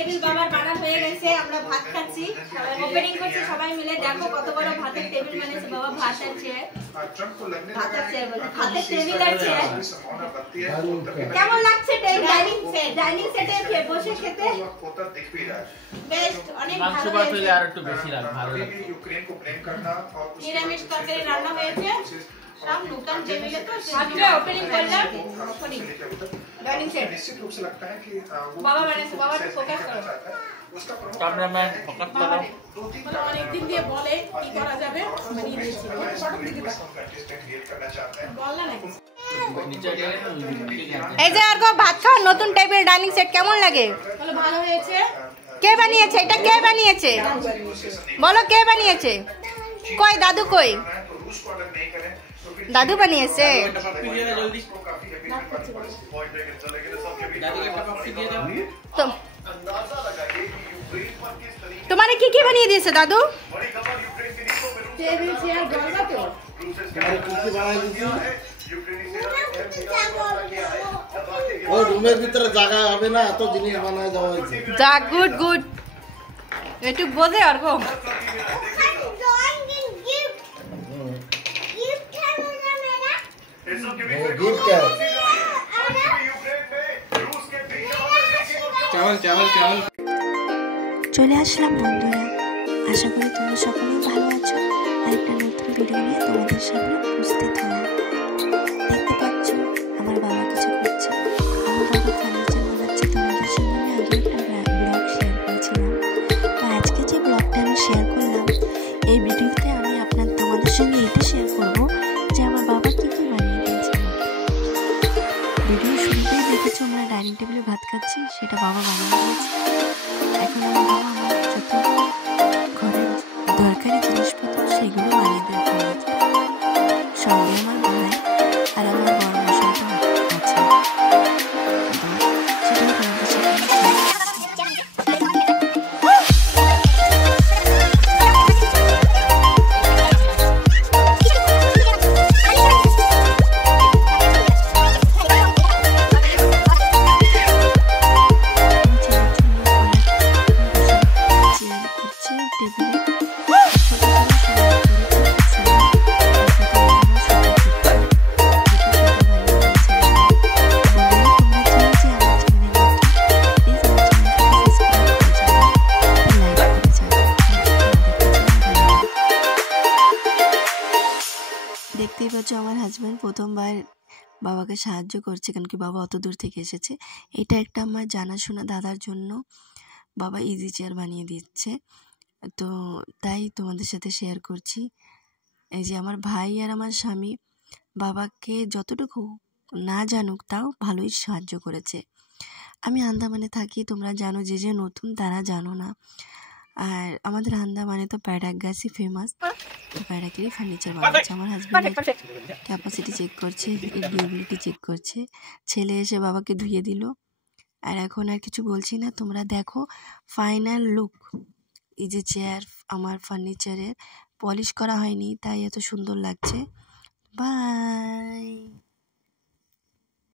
Table বাবার বানানো হয়ে গেছে, আমরা ভাত খাচ্ছি, ওপেনিং করছি সবাই মিলে। দেখো কত বড় ভাতের টেবিল বানিয়েছে বাবা, ভাত আর চেয়ার, ভাতের টেবিল আর চেয়ার। কেমন লাগছে ডাইনিং সেটে বসে খেতে? বেস্ট, অনেক ভালো হয়েছে। আর একটু বেশি ভালো লাগছে। নিরামিষ তরকারি রান্না হয়েছে, সব নতুন টেবিলে। তো আজকে ওপেনিং করলাম, ওপেনিং ডাইনিং সেট বাবা বানিয়েছে। বাবা একটু ফোকাস করো, ক্যামেরাম্যান ফোকাস করো। অনেক দিন দিয়ে বলে কি করা যাবে, বানিয়ে দিয়েছি। বললা না এই যে আর ভাত খাওয়ার নতুন টাইপের ডাইনিং সেট কেমন লাগে? বলো ভালো হয়েছে। কে বানিয়েছে এটা? কে বানিয়েছে বলো, কে বানিয়েছে? কই দাদু, কই দাদু বানিয়েছে? তোমারে কি কি বানিয়ে দিয়েছে দাদু? টেবিল চেয়ার দরজা তো ওই রুমের ভিতরে জায়গা হবে না, এত জিনিস বানায় দেওয়া হয়েছে। যা গুড গুড, একটু বোঝে আর গো। চলে আসলাম বন্ধুরা, আশা করি তোমরা সকলেই ভালো আছো। আরেকটা নতুন ভিডিও নিয়ে তোমাদের সামনে উপস্থিত হলাম। দেখতে পাচ্ছ আমার বাবা কিছু করছে, আমার বাবা ফার্নিচার বানাচ্ছে। তোমাদের সঙ্গে আমি আগে একটা ব্লগ শেয়ার করেছিলাম, তো আজকে যে ব্লগটা আমি শেয়ার করলাম এই ভিডিওতে আমি তোমাদের সঙ্গে এটা শেয়ার করবো যে আমার বাবা কি কি বানিয়ে দিয়েছে। ভিডিও শুরুতেই দেখেছো আমরা ডাইনিং টেবিলে ভাত খাচ্ছি, সেটা বাবা বানিয়ে দিয়েছে। এখন আমার বাবা আমার যত ঘরের দরকারি জিনিসপত্র সেগুলো বানিয়ে দিয়ে ফেলেছে। সঙ্গে আমার ভাই আর আমার বড় মশাইটা আছে, সেটাও তোমাদের সাথে দেখতেই পাচ্ছ আমার হাজব্যান্ড প্রথমবার বাবাকে সাহায্য করছে, কারণ কি বাবা অত দূর থেকে এসেছে। এটা একটা আমার জানাশোনা দাদার জন্য বাবা ইজি চেয়ার বানিয়ে দিচ্ছে, তো তাই তোমাদের সাথে শেয়ার করছি। এই যে আমার ভাই আর আমার স্বামী বাবাকে যতটুকু না জানুক তাও ভালোই সাহায্য করেছে। আমি আন্দামানে থাকি, তোমরা জানো, যে যে নতুন তারা জানো না। আর আমাদের আন্দামানে তো প্যাডাক গাছই ফেমাস, তো প্যাডাকেরই ফার্নিচার বানাচ্ছে। আমার হাজব্যান্ড ক্যাপাসিটি চেক করছে, ডিউরেবিলিটি চেক করছে। ছেলে এসে বাবাকে ধুয়ে দিল। আর এখন আর কিছু বলছি না, তোমরা দেখো ফাইনাল লুক। এই যে চেয়ার আমার ফার্নিচারের পলিশ করা হয়নি, তাই এত সুন্দর লাগছে। বাই।